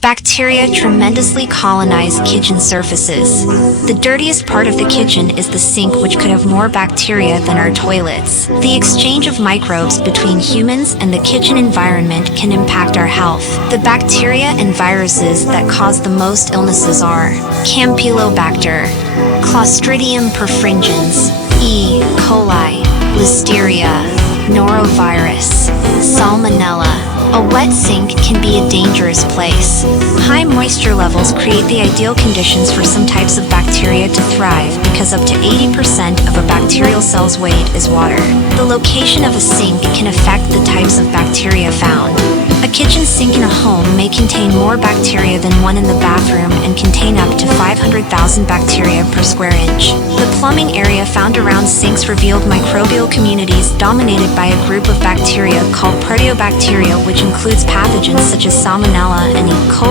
Bacteria tremendously colonize kitchen surfaces. The dirtiest part of the kitchen is the sink, which could have more bacteria than our toilets. The exchange of microbes between humans and the kitchen environment can impact our health. The bacteria and viruses that cause the most illnesses are Campylobacter, Clostridium perfringens, E. coli, Listeria, Norovirus, Salmonella. A wet sink can be a dangerous place. High moisture levels create the ideal conditions for some types of bacteria to thrive because up to 80% of a bacterial cell's weight is water. The location of a sink can affect the types of bacteria found. A kitchen sink in a home may contain more bacteria than one in the bathroom and contain up to 500,000 bacteria per square inch. The plumbing area found around sinks revealed microbial communities dominated by a group of bacteria called Proteobacteria, which includes pathogens such as Salmonella and E. coli.